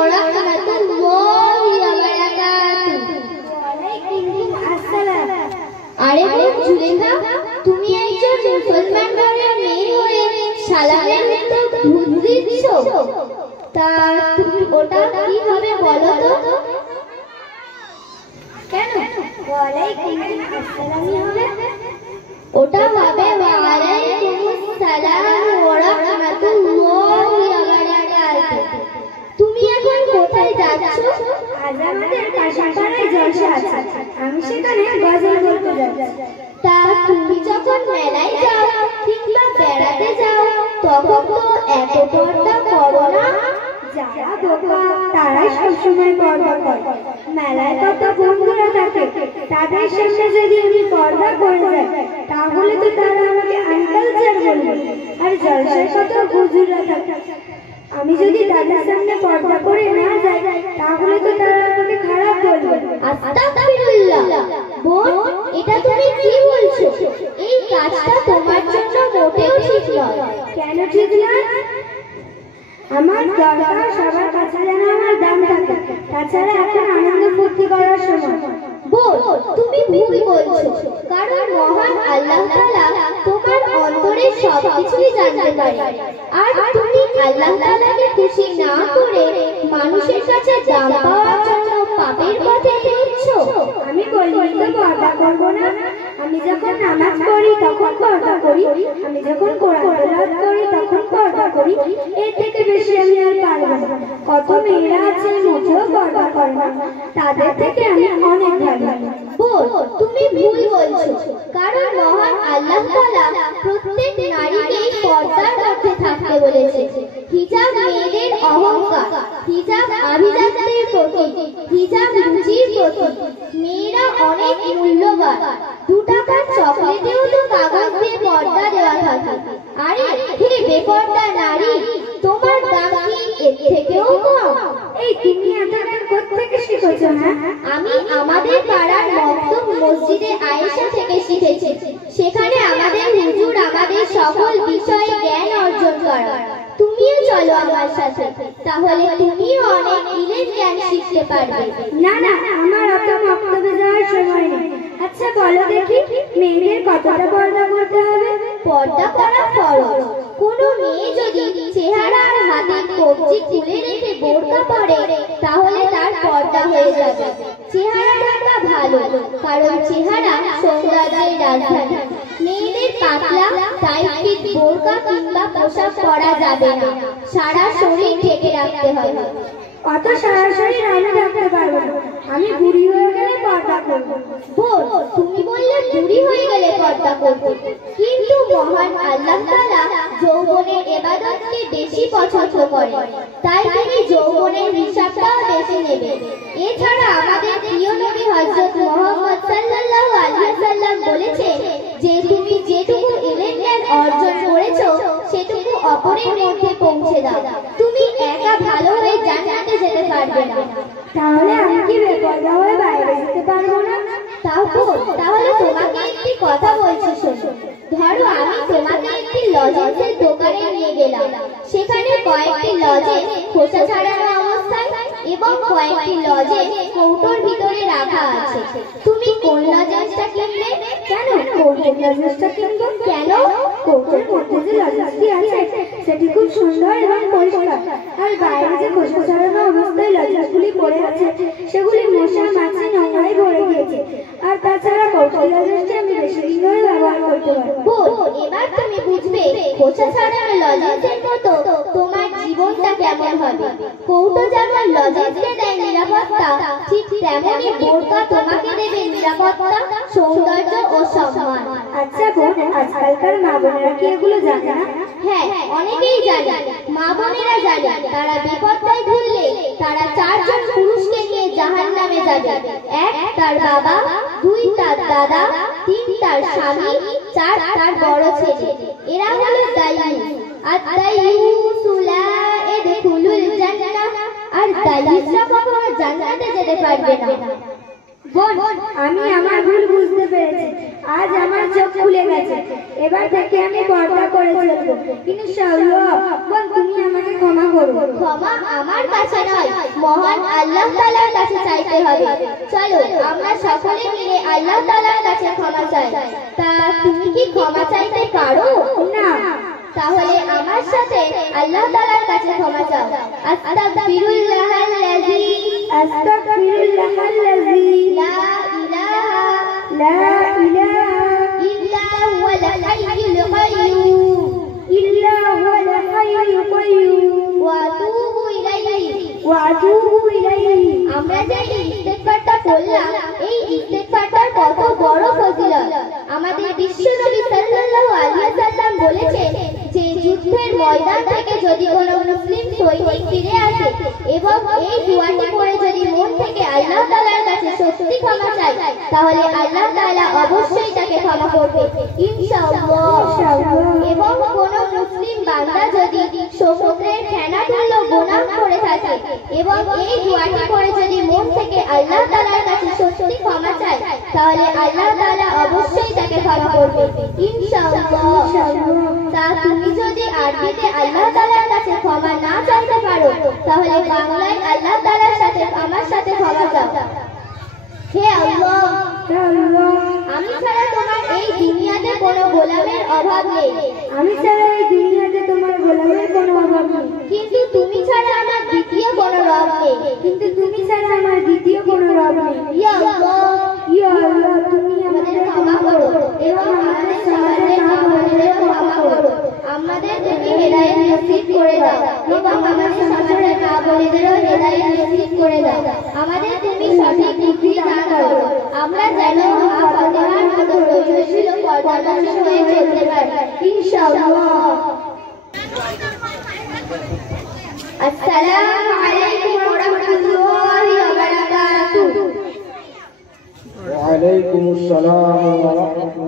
ওয়া রাহমাতুল্লাহি ওয়া বারাকাতুহু। ওয়ালাইকুম আসসালাম। আরে বোন জুলেখা, তুমি একজন মুসলমান ঘরের মেয়ে হয়ে সালামের উত্তর ভুল দিচ্ছ? তা তুমি ওটা কি হবে বলো তো? কেন ওয়ালাইকুম আসসালামই হবে? ওটা হবে ওয়ালাইকুমুস সালাম ওয়া রাহমাতুল্লাহি ওয়া বারাকাতুহু। তুমি এখন কোথায় যাচ্ছ? আজ আমাদের পাশের পাড়ায় জলসা আছে, আমি সেখানে গজল বলতে যাচ্ছি। তা তুমি যখন মেলায় যাও কিংবা বেড়াতে যাও তখন তো এত পর্দা করো না? যারা বোকা তারাই সবসময় পর্দা করে। মেলায় কত বন্ধুরা থাকে, তাদের সামনে যদি আমি পর্দা করে যাই তাহলে তো তারা আমাকে আনকালচার বলবে। আর জলসায় কত হুজুররা থাকে, আমি যদি তাদের সামনে পর্দা করে না যাই তাহলে তো তারা আমাকে খারাপ বলবে। আস্তাগফিরুল্লাহ। বোন, এটা তুমি কি বলছো? এই কাজটা তোমার জন্য মোটেও ঠিক নয়। কেন ঠিক না? আমার দরকার সবার কাছে যেন আমার দাম থাকে, তাছাড়া এখন আনন্দ ফুর্তি করার সময়। বোন, তুমি ভুল বলছো, কারণ মহান আল্লাহ তাআলা তোমার অন্তরের সবকিছুই জানতে পারে। আর তুমি আল্লাহ তাআলাকে খুশি না করে মানুষের কাছে দাম পাওয়ার জন্য পাপের পথে এগোচ্ছো। আমি বলিনি তো পর্দা করবো না। আমি যখন নামাজ পড়ি তখন পর্দা করি, আমি যখন কোরআন তেলাওয়াত করি তখন পর্দা করি। এর থেকে বেশি আমি আর পারবো না। কত মেয়েরা আছে মোটেও পর্দা করে না, তাদের থেকে আমি অনেক ভালো। বোন, তুমি ভুল বলছো, কারণ মহান আল্লাহ তাআলা প্রত্যেক নারীকে পর্দার মধ্যে থাকতে বলেছে। হিজাব মেয়েদের অহংকার, হিজাব আভিজাত্যের প্রতীক, হিজাব রুচির প্রতীক। মেয়েরা অনেক মূল্যবান। 2 টাকার চকলেটেও তো কাগজ দিয়ে পর্দা দেওয়া থাকে। আরে হে বেপর্দা নারী, তোমার দাম কি এর থেকেও কম? এই তুমি এত গান কোত্থেকে শিখেছো? হ্যাঁ, আমি আমাদের পাড়ার মকতব মসজিদে আয়েশা থেকে শিখেছি। সেখানে আমাদের হুজুর আমাদের সকল বিষয়ে জ্ঞান অর্জন করান। তুমিও চলো আমার সাথে, তাহলে তুমিও অনেক দিনের জ্ঞান শিখতে পারবে। না না, আমার অত মক্তবে যাওয়ার সময় নেই। আচ্ছা বলো দেখি, মেয়েদের কতটা পর্দা করতে হবে? পর্দা করা ফরজ। কোনো মেয়ে যদি চেহারা আর হাতের কবজি খুলে রেখে বোরকা পরে তাহলে তার পর্দা হয়ে যাবে। চেহারা ঢাকা ভালো, কারণ চেহারা সৌন্দর্যের রাজধানী। মেয়েদের পাতলা টাইট ফিট বোরকা কিংবা পোশাক পরা যাবে না, সারা শরীর ঢেকে রাখতে হবে। অত সরাসরি আমি রাখতে পারবো না, আমি বুড়ি হয়ে গেলে পর্দা করবো। বোন, তুমি বললে বুড়ি হয়ে গেলে পর্দা করবে, কিন্তু মহান আল্লাহ তাআলা যৌবনের ইবাদতকে বেশি পছন্দ করে, তাই তিনি যৌবনের হিসাবটাও বেশি নেবেন। এছাড়া আমাদের প্রিয় নবী হযরত মুহাম্মদ সাল্লাল্লাহু আলাইহি ওয়াসাল্লাম বলেছেন যে তুমি যেটুকু ইলম জ্ঞান অর্জন করেছো সেটুকু অপরের মধ্যে পৌঁছে দাও। তুমি একা ভালো হয়ে জান্নাতে যেতে পারবে না। তাহলে আমি কি বেপর্দা হয়ে বাইরে যেতে পারবো না? তাহলে তোমাকে একটি কথা বলছি শোনো। ধরো আমি তোমাকে একটি লজেন্সের দোকানে নিয়ে গেলাম। সেখানে কয়েকটি লজেন্স খোসা ছাড়ানো অবস্থায় এবং কয়েকটি লজেন্স কৌটোর ভিতরে রাখা আছে। তুমি কোন লজেন্সটা কিনবে? কেন কৌটোর লজেন্সটা কিনবো? কেন? কৌটোর মধ্যে যে লজেন্সটি আছে সেটি খুব সুন্দর এবং পরিষ্কার, আর বাইরে যে খোসা ছাড়ানো অবস্থায় লজেন্সগুলি পড়ে আছে সেগুলি মশা মাছি নোংরায় ভরে গিয়েছে। আর তাছাড়া কৌটোর লজেন্সটি আমি বেশি দিন ধরে ব্যবহার করতে পারবো। এবার তুমি বুঝবে খোসা ছাড়ানো লজেন্সের মতো তোমার জীবনটা কেমন হবে। কৌটো যেমন লজেন্সকে দেয় নিরাপত্তা, ঠিক তেমনি বোরকা তোমাকে দেবে নিরাপত্তা, সৌন্দর্য ও সম্মান। আচ্ছা বোন, আজকালকার মা বোনেরা কি এগুলো জানে না? হ্যাঁ, অনেকেই জানে। মা বোনেরা জানে তারা বিপদটায় ভুললে তারা 4 জন পুরুষকে নিয়ে জাহান্নামে যাবে। 1 তার বাবা, 2 তার দাদা, 3 তার স্বামী, 4 তার বড় ছেলে। এরা হলো দায়ুস। আত-তাইয়ুসু লা ইয়াদখুলুল জান্নাহ। আর দায়ুসরা কখনো জান্নাতে যেতে পারবে না। বোন, আমি আমার ভুল বুঝতে পেরেছি। আজ আমার চোখ খুলে গেছে। এবার থেকে আমি পর্দা করে চলবো। ইনশাআল্লাহ। বোন, তুমি আমাকে ক্ষমা করো। ক্ষমা আমার কাছে নয়, মহান আল্লাহ তাআলার কাছে চাইতে হবে। চলো আমরা সকলে মিলে আল্লাহ তাআলার কাছে ক্ষমা চাই। তা তুমি কি ক্ষমা চাইতে পারো? না। তাহলে আমার সাথে আল্লাহ তাআলার কাছে ক্ষমা চাও। আস্তাগফিরুল্লাহাল্লাযী লা ইলাহা ইল্লা হুয়াল হাইয়ুল কাইয়্যুম ওয়া আতুবু ইলাইহি। আমরা যে ইস্তেগফারটা পড়লাম, এই ইস্তেগফারটার কত বড় ফজিলত। আমাদের বিশ্বনবী সাল্লাল্লাহু আলাইহি ওয়াসাল্লাম বলেছেন যে যুদ্ধের ময়দান থেকে যদি কোনো মুসলিম সৈনিক ফিরে আসে এবং এই দোয়াটি পড়ে যদি মন থেকে আল্লাহ তাআলার কাছে সত্যি ক্ষমা চায়, তাহলে আল্লাহ তাআলা অবশ্যই তাকে ক্ষমা করবে ইনশাআল্লাহ। এবং কোনো মুসলিম বান্দা যদি সমুদ্রের ফেনাতুল্য গুনাহ করে থাকে এবং এই দোয়াটি পড়ে যদি মন থেকে আল্লাহ তাআলার কাছে সত্যি ক্ষমা চায়, তাহলে আল্লাহ তাআলা অবশ্যই তাকে ক্ষমা করবে ইনশাআল্লাহ। তা তুমি যদি আরবিতে আল্লাহ তাআলার কাছে ক্ষমা না চাইতে পারো, তাহলে বাংলায় আল্লাহ তাআলার সাথে আমার সাথে ক্ষমা চাও। হে আল্লাহ, আমি ছাড়া তোমার এই দুনিয়াতে কোনো গোলামের অভাব নেই। আমি ছাড়া এই দুনিয়াতে তোমার গোলামের কোনো অভাব নেই। কিন্তু তুমি ছাড়া আমার দ্বিতীয় কোনো রব নেই। কিন্তু তুমি ছাড়া আমার দ্বিতীয় কোনো রব নেই। ইয়া আল্লাহ, ইয়া আল্লাহ, তুমি আমাদের ক্ষমা করো এবং আমাদের সমাজের মা বোনেদের ক্ষমা করো। আমাদের তুমি হেদায়েত নসিব করে দাও এবং আমাদের সমাজের মা বোনেদেরও হেদায়েত নসিব করে দাও। আমাদের তুমি সঠিক বুদ্ধি দান করো। আমরা যেন মা ফাতেমার মতো ধৈর্যশীল ও পর্দাশীল হয়ে চলতে পারি ইনশাআল্লাহ। আসসালামু আলাইকুম ওয়া রাহমাতুল্লাহি ওয়া বারাকাতুহু। ওয়া আলাইকুম আসসালাম ওয়া রাহমাতুল্লাহি